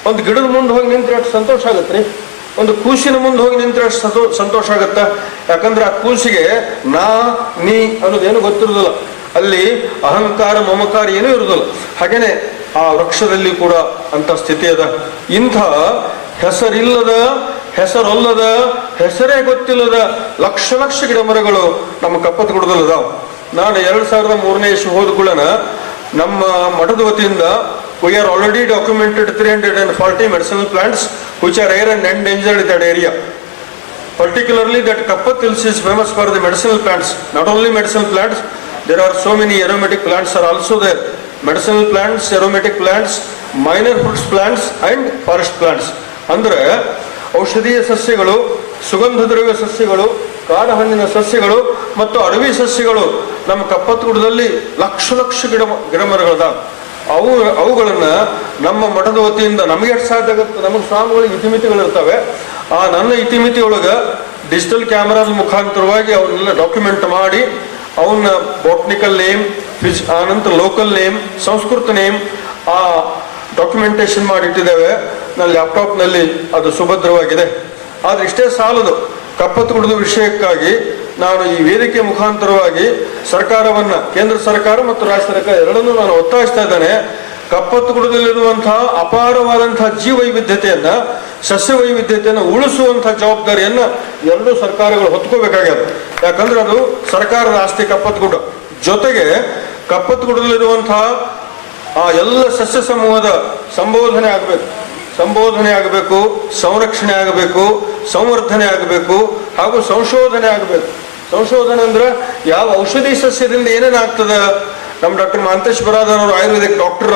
ಒಂದು ಗಿಡದ ಮುಂದೆ ಹೋಗಿ ನಿಂತ್ರೆ ಅಷ್ಟು ಸಂತೋಷ ಆಗತ್ರಿ. ಒಂದು ಕೂಸಿನ ಮುಂದೆ ಹೋಗಿ ನಿಂತ್ರೆ ಅಷ್ಟು ಸಂತೋಷ ಆಗತ್ತ. ಯಾಕಂದ್ರೆ ಆ ಕೂಸಿಗೆ ನಾ ನೀ ಅನ್ನೋದೇನು ಗೊತ್ತಿರೋದಿಲ್ಲ. ಅಲ್ಲಿ ಅಹಂಕಾರ ಮಮಕಾರ ಏನೂ ಇರುವುದಿಲ್ಲ. ಹಾಗೇನೆ ಆ ವೃಕ್ಷದಲ್ಲಿ ಕೂಡ ಅಂತ ಸ್ಥಿತಿ ಅದ. ಇಂಥ ಹೆಸರಿಲ್ಲದ ಹೆಸರೊಲ್ಲದ, ಹೆಸರೇ ಗೊತ್ತಿಲ್ಲದ ಲಕ್ಷ ಲಕ್ಷ ಗಿಡ ಮರಗಳು ನಮ್ಮ ಕಪ್ಪತ್ ಗುಡ್ಡದಲ್ಲಿ ಅದಾವ. ನಾನು 2003ನೇ ಇಸ್ವಿ ಹೋದ ಕೂಡನ ನಮ್ಮ ಮಠದ ವತಿಯಿಂದ we are already documented 340 medicinal plants which are rare and endangered in that area. Particularly that Kappat Hills is famous for the medicinal plants. Not only medicinal plants, there are so many aromatic plants are also there. Medicinal plants, aromatic plants, minor fruits plants and forest plants. ಅಂದ್ರೆ ಔಷಧೀಯ ಸಸ್ಯಗಳು, ಸುಗಂಧ ದ್ರವ್ಯ ಸಸ್ಯಗಳು, ಕಾಡು ಹಣ್ಣಿನ ಸಸ್ಯಗಳು ಮತ್ತು ಅಡವಿ ಸಸ್ಯಗಳು ನಮ್ಮ ಕಪ್ಪತ್ತಗುಡ್ಡದಲ್ಲಿ ಲಕ್ಷ ಲಕ್ಷ ಗಿಡ ಮರಗಳದ. ಅವುಗಳನ್ನ ನಮ್ಮ ಮಠದ ವತಿಯಿಂದ ನಮಗೆ ಎಷ್ಟು ಸಾಧ್ಯ ಆಗುತ್ತೆ, ನಮಗೆ ಸ್ವಾಮಿಗಳಿಗೆ ಇತಿಮಿತಿಗಳಿರ್ತವೆ. ಆ ನನ್ನ ಇತಿಮಿತಿ ಒಳಗ ಡಿಜಿಟಲ್ ಕ್ಯಾಮರಾದ ಮುಖಾಂತರವಾಗಿ ಅವನ್ನೆಲ್ಲ ಡಾಕ್ಯುಮೆಂಟ್ ಮಾಡಿ ಅವನ್ನ ಬಾಟ್ನಿಕಲ್ ನೇಮ್, ಆನಂತರ ಲೋಕಲ್ ನೇಮ್, ಸಂಸ್ಕೃತ ನೇಮ್ ಆ ಡಾಕ್ಯುಮೆಂಟೇಶನ್ ಮಾಡಿಟ್ಟಿದ್ದೇವೆ. ನನ್ನ ಲ್ಯಾಪ್ಟಾಪ್ನಲ್ಲಿ ಅದು ಸುಭದ್ರವಾಗಿದೆ. ಆದ್ರೆ ಇಷ್ಟೇ ಸಾಲದು. ಕಪ್ಪತ್ತಗುಡ್ಡದ ವಿಷಯಕ್ಕಾಗಿ ನಾನು ಈ ವೇದಿಕೆ ಮುಖಾಂತರವಾಗಿ ಸರ್ಕಾರವನ್ನ, ಕೇಂದ್ರ ಸರ್ಕಾರ ಮತ್ತು ರಾಜ್ಯ ಸರ್ಕಾರ ಎರಡನ್ನೂ ನಾನು ಒತ್ತಾಯಿಸ್ತಾ ಇದ್ದೇನೆ. ಕಪ್ಪತ್ತಗುಡ್ಡದಲ್ಲಿರುವಂತಹ ಅಪಾರವಾದಂತಹ ಜೀವ ವೈವಿಧ್ಯತೆಯನ್ನ, ಸಸ್ಯ ವೈವಿಧ್ಯತೆಯನ್ನು ಉಳಿಸುವಂತಹ ಜವಾಬ್ದಾರಿಯನ್ನ ಎರಡೂ ಸರ್ಕಾರಗಳು ಹೊತ್ಕೋಬೇಕಾಗ್ಯದ. ಯಾಕಂದ್ರೆ ಅದು ಸರ್ಕಾರದ ಆಸ್ತಿ ಕಪ್ಪತ್ತಗುಡ್ಡ. ಜೊತೆಗೆ ಕಪ್ಪತ್ತಗುಡ್ಡದಲ್ಲಿರುವಂತಹ ಆ ಎಲ್ಲ ಸಸ್ಯ ಸಮೂಹದ ಸಂಬೋಧನೆ ಆಗಬೇಕು, ಸಂರಕ್ಷಣೆ ಆಗಬೇಕು, ಸಂವರ್ಧನೆ ಆಗಬೇಕು ಹಾಗೂ ಸಂಶೋಧನೆ ಆಗಬೇಕು. ಸಂಶೋಧನೆ ಅಂದ್ರೆ ಯಾವ ಔಷಧಿ ಸಸ್ಯದಿಂದ ಏನೇನಾಗ್ತದ. ನಮ್ಮ ಡಾಕ್ಟರ್ ಮಹಾಂತೇಶ್ ಬರಾದರ್ ಅವರು ಆಯುರ್ವೇದಿಕ್ ಡಾಕ್ಟರ್,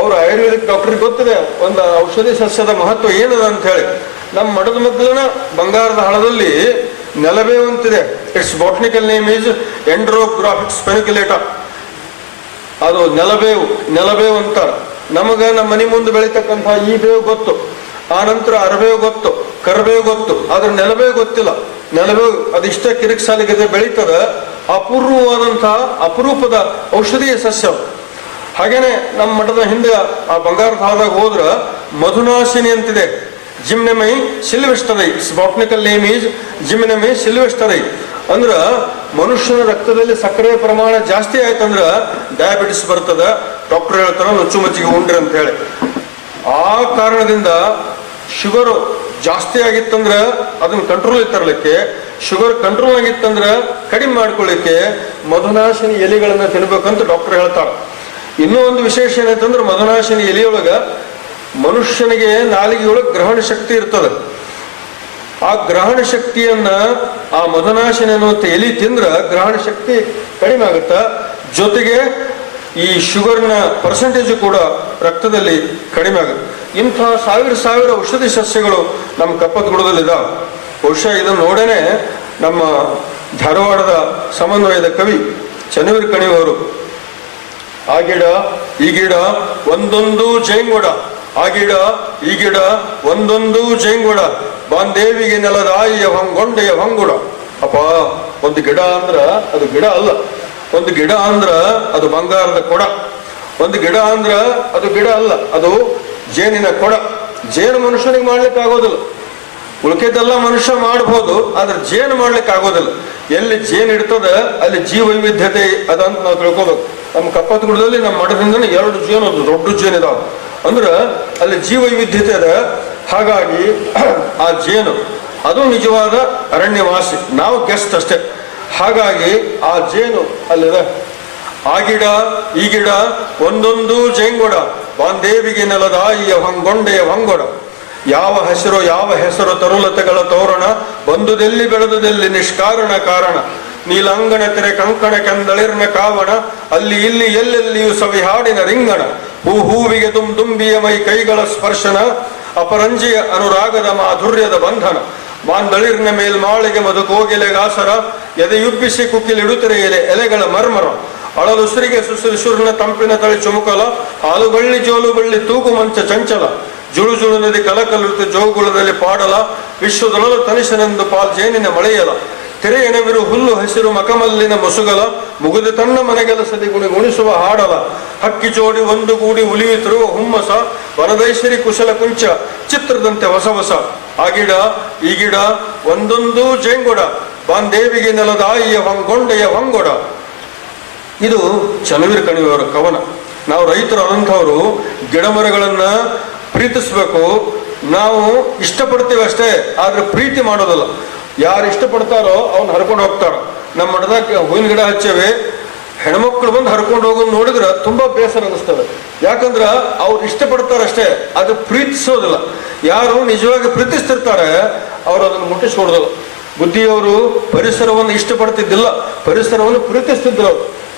ಅವರು ಆಯುರ್ವೇದಿಕ್ ಡಾಕ್ಟರ್ ಗೊತ್ತಿದೆ ಒಂದು ಔಷಧಿ ಸಸ್ಯದ ಮಹತ್ವ ಏನದ ಅಂತ ಹೇಳಿ. ನಮ್ಮ ಮಠದ ಮಗ್ಲನ ಬಂಗಾರದ ಹಳದಲ್ಲಿ ನೆಲಬೇವು ಅಂತಿದೆ. Its botanical name is Andrographis paniculata. ಅದು ನೆಲಬೇವು ಅಂತಾರೆ. ನಮಗ ನಮ್ಮ ಮನೆ ಮುಂದೆ ಬೆಳೀತಕ್ಕಂಥ ಈ ಬೇವು ಗೊತ್ತು, ಆ ನಂತರ ಅರಬೇವು ಗೊತ್ತು, ಕರಬೇವು ಗೊತ್ತು, ಆದ್ರೆ ನೆಲಬೇವು ಗೊತ್ತಿಲ್ಲ. ನೆಲಬೇವು ಅದಿಷ್ಟ ಕಿರಿಕ್ ಸಾಲಿಗೆ ಬೆಳೀತದ. ಅಪೂರ್ವವಾದಂತಹ ಅಪರೂಪದ ಔಷಧೀಯ ಸಸ್ಯ. ಹಾಗೇನೆ ನಮ್ಮ ಮಠದ ಹಿಂದೆ ಆ ಬಂಗಾರದ ಹಾದಾಗ ಹೋದ್ರ ಮಧುನಾಶಿನಿ ಅಂತಿದೆ, ಜಿಮ್ನೆಮೈ ಸಿಲ್ವೆಸ್ಟರೈ. ಬಾಟ್ನಿಕಲ್ ನೇಮ್ ಈಸ್ ಜಿಮ್ನೆಮೈ ಸಿಲ್ವೆಸ್ಟರೈ. ಅಂದ್ರ ಮನುಷ್ಯನ ರಕ್ತದಲ್ಲಿ ಸಕ್ಕರೆ ಪ್ರಮಾಣ ಜಾಸ್ತಿ ಆಯ್ತಂದ್ರ ಡಯಾಬಿಟಿಸ್ ಬರ್ತದ. ಡಾಕ್ಟರ್ ಹೇಳ್ತಾರ ನುಚ್ಚು ಮಜ್ಜಿಗೆ ಉಂಡ್ರಿ ಅಂತ ಹೇಳಿ. ಆ ಕಾರಣದಿಂದ ಶುಗರ್ ಜಾಸ್ತಿ ಆಗಿತ್ತಂದ್ರ ಅದನ್ನ ಕಂಟ್ರೋಲ್ ತರಲಿಕ್ಕೆ, ಶುಗರ್ ಕಂಟ್ರೋಲ್ ಆಗಿತ್ತಂದ್ರ ಕಡಿಮೆ ಮಾಡ್ಕೊಳ್ಳಿಕ್ಕೆ ಮಧುನಾಶಿನಿ ಎಲೆಗಳನ್ನ ತಿನ್ಬೇಕಂತ ಡಾಕ್ಟರ್ ಹೇಳ್ತಾರ. ಇನ್ನೂ ಒಂದು ವಿಶೇಷ ಏನಂತಂದ್ರೆ ಮಧುನಾಶಿನಿ ಎಲೆಯೊಳಗ ಮನುಷ್ಯನಿಗೆ ನಾಲಿಗೆಯೊಳಗೆ ಗ್ರಹಣ ಶಕ್ತಿ ಇರ್ತದೆ. ಆ ಗ್ರಹಣ ಶಕ್ತಿಯನ್ನ ಆ ಮಧುನಾಶಿನಿ ಅನ್ನುವಂಥ ಎಲೆ ತಿಂದ್ರ ಗ್ರಹಣ ಶಕ್ತಿ ಕಡಿಮೆ ಆಗುತ್ತ. ಜೊತೆಗೆ ಈ ಶುಗರ್ನ ಪರ್ಸೆಂಟೇಜ್ ಕೂಡ ರಕ್ತದಲ್ಲಿ ಕಡಿಮೆ ಆಗುತ್ತೆ. ಇಂಥ ಸಾವಿರ ಔಷಧಿ ಸಸ್ಯಗಳು ನಮ್ಮ ಕಪ್ಪತ್ತಗುಡ್ಡದಲ್ಲಿದ್ದಾವೆ. ಬಹುಶಃ ಇದನ್ನು ನೋಡೇನೆ ನಮ್ಮ ಧಾರವಾಡದ ಸಮನ್ವಯದ ಕವಿ ಚನ್ನವೀರ ಕಣಿಯವರು ಆ ಗಿಡ ಈ ಗಿಡ ಒಂದೊಂದು ಜೈಂಗೊಡ, ಆ ಗಿಡ ಈ ಗಿಡ ಒಂದೊಂದು ಜೈಂಗೊಡ, ಬಾಂದೇವಿಗೆ ನೆಲದಾಯಿಯ ಹೊಂಗೊಂಡೆಯ ಹೊಂಗುಡ. ಅಪ್ಪ, ಒಂದು ಗಿಡ ಅಂದ್ರ ಅದು ಗಿಡ ಅಲ್ಲ. ಒಂದು ಗಿಡ ಅಂದ್ರ ಅದು ಬಂಗಾರದ ಕೊಡ. ಒಂದು ಗಿಡ ಅಂದ್ರ ಅದು ಗಿಡ ಅಲ್ಲ, ಅದು ಜೇನಿನ ಕೊಡ. ಜೇನು ಮನುಷ್ಯನಿಗೆ ಮಾಡ್ಲಿಕ್ಕೆ ಆಗೋದಿಲ್ಲ. ಉಳ್ಕೆದೆಲ್ಲ ಮನುಷ್ಯ ಮಾಡ್ಬೋದು, ಆದ್ರೆ ಜೇನು ಮಾಡ್ಲಿಕ್ಕೆ ಆಗೋದಿಲ್ಲ. ಎಲ್ಲಿ ಜೇನು ಇಡ್ತದ ಅಲ್ಲಿ ಜೀವ ವೈವಿಧ್ಯತೆ ಅದಂತ ನಾವು ತಿಳ್ಕೋಬೇಕು. ನಮ್ಮ ಕಪ್ಪತ್ತಗುಡ್ಡದಲ್ಲಿ ನಮ್ಮ ಮಠದಿಂದ 2 ಜೇನು ಅದು ದೊಡ್ಡ ಜೇನು ಇದಾವ. ಅಂದ್ರ ಅಲ್ಲಿ ಜೀವ ವೈವಿಧ್ಯತೆ ಅದ. ಹಾಗಾಗಿ ಆ ಜೇನು ಅದು ನಿಜವಾದ ಅರಣ್ಯವಾಸಿ, ನಾವು ಗೆಸ್ಟ್ ಅಷ್ಟೇ. ಹಾಗಾಗಿ ಆ ಜೇನು ಅಲ್ಲಿದೆ. ಆ ಗಿಡ ಈ ಗಿಡ ಒಂದೊಂದು ಜೇಂಗೊಡ, ಬಾಂದೇವಿಗೆ ನೆಲದಾಯಿಯ ಹೊಂಗೊಂಡೆಯ ಹೊಂಗೊಡ. ಯಾವ ಹೆಸರು ತರುಲತೆಗಳ ತೋರಣ, ಬಂದುದೆಲ್ಲಿ ಬೆಳೆದುದೆಲ್ಲಿ ನಿಷ್ಕಾರಣ ಕಾರಣ. ನೀಲಂಗಣ ತೆರೆ ಕಂಕಣ ಕೆಂದಳಿರ್ನ ಕಾವಣ, ಅಲ್ಲಿ ಇಲ್ಲಿ ಎಲ್ಲೆಲ್ಲಿಯೂ ಸವಿಹಾಡಿನ ರಿಂಗಣ. ಹೂವಿಗೆ ದುಂಬಿಯ ಮೈ ಕೈಗಳ ಸ್ಪರ್ಶನ, ಅಪರಂಜಿಯ ಅನುರಾಗದ ಮಾಧುರ್ಯದ ಬಂಧನ. ಬಾಂದಳಿರ್ನ ಮೇಲ್ಮಾಳಿಗೆ ಮಧು ಕೋಗಿಲೆಗಾಸರ, ಎದೆಯುಬ್ಬಿಸಿ ಕುಕ್ಕಿಲಿಡುತ್ತಿರೆ ಎಲೆಗಳ ಮರ್ಮರ. ಅಳಲುಸಿರಿಗೆ ಸುರಿನ ತಂಪಿನ ತಳಿ ಚುಮುಕಲ, ಹಾಲುಬಳ್ಳಿ ಜೋಲು ಬಳ್ಳಿ ತೂಗು ಮಂಚ ಚಂಚಲ. ಜುಳು ಜುಳು ನದಿ ಕಲಕಲುತ್ತ ಜೋಗುಳದಲ್ಲಿ ಪಾಡಲ, ವಿಶ್ವದೊಳಲು ತನಿಷನೆಂದು ಪಾಲ್ಜೇನಿನ ಮಳೆಯಲ. ತೆರೆಯೆನವಿರು ಹುಲ್ಲು ಹಸಿರು ಮಕಮಲ್ಲಿನ ಮುಸುಗಲ, ಮುಗಿದು ತನ್ನ ಮನೆಗೆಲಸದಿ ಗುಣಿಸುವ ಹಾಡಲ. ಹಕ್ಕಿ ಜೋಡಿ ಒಂದುಗೂಡಿ ಉಲಿಯುತ್ತಿರುವ ಹುಮ್ಮಸ, ವನದೈಶ್ವರಿ ಕುಶಲ ಕುಂಚ ಚಿತ್ರದಂತೆ ಹೊಸ. ಆ ಗಿಡ ಈ ಗಿಡ ಒಂದೊಂದು ಜೇಂಗೊಡ, ಬಾಂದೇವಿಗೆ ನೆಲದಾಯಿಯ ಹೊಂಗೊಂಡೆಯ ಹೊಂಗೊಡ. ಇದು ಚನ್ನವೀರ ಕಣಿಯವರ ಕವನ. ನಾವು ರೈತರು ಆದಂಥವರು ಗಿಡ ಮರಗಳನ್ನ ಪ್ರೀತಿಸ್ಬೇಕು, ನಾವು ಇಷ್ಟಪಡ್ತೀವಿ ಅಷ್ಟೇ, ಆದ್ರೆ ಪ್ರೀತಿ ಮಾಡೋದಲ್ಲ. ಯಾರು ಇಷ್ಟಪಡ್ತಾರೋ ಅವ್ನು ಹರ್ಕೊಂಡು ಹೋಗ್ತಾರ. ನಮ್ಮ ಮಠದಾಗ ಹೂವಿನ ಗಿಡ ಹಚ್ಚೇವೆ, ಹೆಣ್ಮಕ್ಳು ಬಂದು ಹರ್ಕೊಂಡು ಹೋಗೋದು ನೋಡಿದ್ರೆ ತುಂಬಾ ಬೇಸರ ಅನಿಸ್ತದೆ. ಯಾಕಂದ್ರ ಅವ್ರು ಇಷ್ಟಪಡ್ತಾರಷ್ಟೇ, ಅದು ಪ್ರೀತಿಸೋದಿಲ್ಲ. ಯಾರು ನಿಜವಾಗಿ ಪ್ರೀತಿಸ್ತಿರ್ತಾರೆ ಅವ್ರು ಅದನ್ನು ಮುಟ್ಟಿಸ್ಕೊಡೋದಿಲ್ಲ. ಬುದ್ಧಿಯವರು ಪರಿಸರವನ್ನು ಇಷ್ಟಪಡ್ತಿದ್ದಿಲ್ಲ, ಪರಿಸರವನ್ನು ಪ್ರೀತಿಸ್ತಿದ್ರು.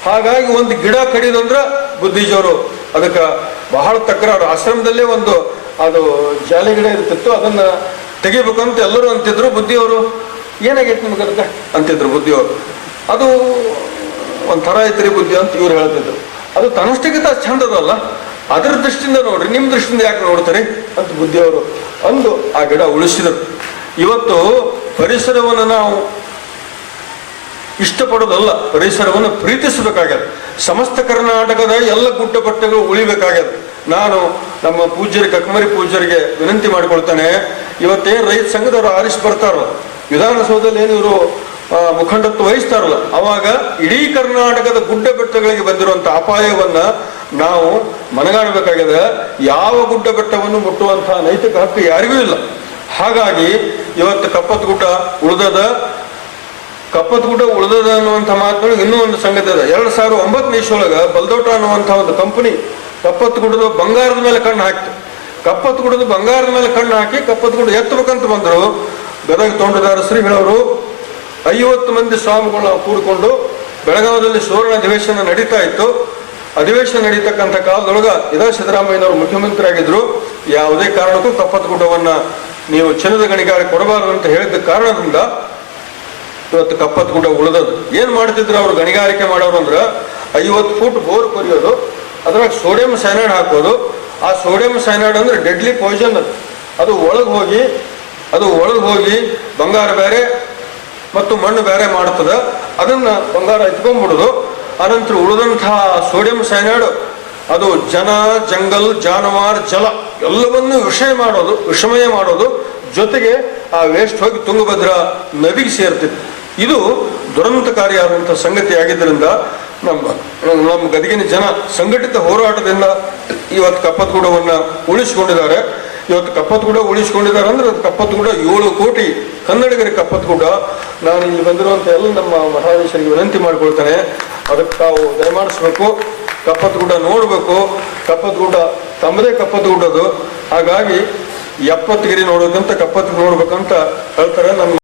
ಹಾಗಾಗಿ ಒಂದು ಗಿಡ ಕಡಿದಂದ್ರ ಬುದ್ಧಿಜವರು ಅದಕ್ಕೆ ಬಹಳ ತಕರಾರು. ಆಶ್ರಮದಲ್ಲೇ ಒಂದು ಅದು ಜಾಲಿ ಗಿಡ ಇರ್ತಿತ್ತು, ಅದನ್ನ ತೆಗಿಬೇಕಂತ ಎಲ್ಲರೂ ಅಂತಿದ್ರು. ಬುದ್ಧಿಯವರು ಏನಾಗೈತೆ ನಿಮ್ಗೆ ಅದಕ್ಕೆ ಅಂತಿದ್ರು ಬುದ್ಧಿಯವರು. ಅದು ಒಂಥರ ಐತ್ರಿ ಬುದ್ಧಿ ಅಂತ ಇವ್ರು ಹೇಳ್ತಿದ್ರು. ಅದು ತನ್ನಷ್ಟಕ್ಕಿಂತ ಚಂದದಲ್ಲ, ಅದರ ದೃಷ್ಟಿಯಿಂದ ನೋಡ್ರಿ, ನಿಮ್ಮ ದೃಷ್ಟಿಯಿಂದ ಯಾಕೆ ನೋಡ್ತಾರೆ ಅಂತ ಬುದ್ಧಿಯವರು ಅಂದು ಆ ಗಿಡ ಉಳಿಸಿದರು. ಇವತ್ತು ಪರಿಸರವನ್ನು ನಾವು ಇಷ್ಟಪಡೋದಲ್ಲ, ಪರಿಸರವನ್ನು ಪ್ರೀತಿಸಬೇಕಾಗ್ಯದ. ಸಮಸ್ತ ಕರ್ನಾಟಕದ ಎಲ್ಲ ಗುಡ್ಡ ಬೆಟ್ಟಗಳು ಉಳಿಬೇಕಾಗ್ಯದ. ನಾನು ನಮ್ಮ ಪೂಜ್ಯರಿಗೆ, ಕಕ್ಮರಿ ಪೂಜ್ಯರಿಗೆ ವಿನಂತಿ ಮಾಡಿಕೊಳ್ತೇನೆ, ಇವತ್ತೇನು ರೈತ ಸಂಘದವರು ಆರಿಸಿ ಬರ್ತಾರಲ್ಲ, ವಿಧಾನಸೌಧದಲ್ಲಿ ಏನು ಇವರು ಮುಖಂಡತ್ವ ವಹಿಸ್ತಾರಲ್ಲ, ಅವಾಗ ಇಡೀ ಕರ್ನಾಟಕದ ಗುಡ್ಡ ಬೆಟ್ಟಗಳಿಗೆ ಬಂದಿರುವಂತ ಅಪಾಯವನ್ನ ನಾವು ಮನಗಾಣಬೇಕಾಗಿದೆ. ಯಾವ ಗುಡ್ಡ ಬೆಟ್ಟವನ್ನು ಮುಟ್ಟುವಂತಹ ನೈತಿಕ ಹಕ್ಕು ಯಾರಿಗೂ ಇಲ್ಲ. ಹಾಗಾಗಿ ಇವತ್ತು ಕಪ್ಪತ್ತಗುಡ್ಡ ಉಳಿದದ, ಕಪ್ಪತ್ತಗುಡ್ಡ ಉಳಿದದ ಅನ್ನುವಂಥ ಮಾತುಗಳು ಇನ್ನೂ ಒಂದು ಸಂಗತಿ ಇದೆ. 2009 ಇಸ್ವಿಯೊಳಗ ಬಲ್ದೋಟ ಅನ್ನುವಂಥ ಒಂದು ಕಂಪನಿ ಕಪ್ಪತ್ತಗುಡ್ಡದ ಬಂಗಾರದ ಮೇಲೆ ಕಣ್ಣು ಹಾಕ್ತು. ಕಪ್ಪತ್ತಗುಡ್ಡದ ಬಂಗಾರದ ಮೇಲೆ ಕಣ್ಣು ಹಾಕಿ ಕಪ್ಪತ್ತಗುಡ್ಡ ಎತ್ತಬೇಕಂತ ಬಂದರು. ಗದಗ ತೋಂಟದಾರ ಶ್ರೀಗಳವರು 50 ಮಂದಿ ಸ್ವಾಮಿಗಳನ್ನ ಕೂಡಿಕೊಂಡು ಬೆಳಗಾವದಲ್ಲಿ ಸುವರ್ಣ ಅಧಿವೇಶನ ನಡೀತಾ ಇತ್ತು. ಅಧಿವೇಶನ ನಡೀತಕ್ಕಂಥ ಕಾಲದೊಳಗ ಇದ ಸಿದ್ದರಾಮಯ್ಯನವರು ಮುಖ್ಯಮಂತ್ರಿ ಆಗಿದ್ರು. ಯಾವುದೇ ಕಾರಣಕ್ಕೂ ಕಪ್ಪತ್ತಗುಡ್ಡವನ್ನ ನೀವು ಚಿನ್ನದ ಗಣಿಗಾರಿಕೆ ಕೊಡಬಾರದು ಅಂತ ಹೇಳಿದ ಕಾರಣದಿಂದ ಇವತ್ತು ಕಪ್ಪತ್ತಗುಡ್ಡ ಉಳಿದದು. ಏನ್ ಮಾಡ್ತಿದ್ರು ಅವರು ಗಣಿಗಾರಿಕೆ ಮಾಡೋರು ಅಂದ್ರ 50 ಫೂಟ್ ಬೋರ್ ಕೊರಿಯೋದು, ಅದ್ರಾಗ ಸೋಡಿಯಂ ಸೈನೈಡ್ ಹಾಕೋದು. ಆ ಸೋಡಿಯಂ ಸೈನೈಡ್ ಅಂದ್ರೆ ಡೆಡ್ಲಿ ಪಾಯ್ಸನ್. ಅದು ಒಳಗೆ ಹೋಗಿ ಬಂಗಾರ ಬೇರೆ ಮತ್ತು ಮಣ್ಣು ಬೇರೆ ಮಾಡ್ತದ. ಅದನ್ನ ಬಂಗಾರ ಎತ್ಕೊಂಡ್ಬಿಡುದು. ಅನಂತರ ಉಳಿದಂತಹ ಸೋಡಿಯಂ ಸೈನೈಡ್ ಅದು ಜನ, ಜಂಗಲ್, ಜಾನುವಾರು, ಜಲ ಎಲ್ಲವನ್ನೂ ವಿಷಮಯ ಮಾಡೋದು. ಜೊತೆಗೆ ಆ ವೇಸ್ಟ್ ಹೋಗಿ ತುಂಗಭದ್ರಾ ನದಿಗೆ ಸೇರ್ತಿತ್ತು. ಇದು ದುರಂತಕಾರಿಯಾದಂತಹ ಸಂಗತಿ ಆಗಿದ್ದರಿಂದ ನಮ್ಮ ಗದಗಿನ ಜನ ಸಂಘಟಿತ ಹೋರಾಟದಿಂದ ಇವತ್ತು ಕಪ್ಪತ್ತಗುಡ್ಡವನ್ನ ಉಳಿಸಿಕೊಂಡಿದ್ದಾರೆ. ಇವತ್ತು ಕಪ್ಪತ್ತಗುಡ್ಡ ಉಳಿಸಿಕೊಂಡಿದ್ದಾರೆ ಅಂದ್ರೆ ಕಪ್ಪತ್ತಗುಡ್ಡ 7 ಕೋಟಿ ಕನ್ನಡಿಗರಿಗೆ ಕಪ್ಪತ್ತಗುಡ್ಡ. ನಾನು ಇಲ್ಲಿ ಬಂದಿರುವಂತ ಎಲ್ಲ ನಮ್ಮ ಮಠಾಧೀಶರಿಗೆ ವಿನಂತಿ ಮಾಡಿಕೊಳ್ತೇನೆ, ಅದಕ್ಕೆ ತಾವು ದಯಮಾಡಿಸ್ಬೇಕು. ಕಪ್ಪತ್ತಗುಡ್ಡ ನೋಡ್ಬೇಕು. ಕಪ್ಪತ್ತಗುಡ್ಡ ತಮ್ಮದೇ ಕಪ್ಪತ್ತಗುಡ್ಡದು. ಹಾಗಾಗಿ 70 ಗಿರಿ ನೋಡೋದಂತ ಕಪ್ಪತ್ತಗುಡ್ಡ ನೋಡ್ಬೇಕಂತ ಹೇಳ್ತಾರೆ. ನಮ್ಮ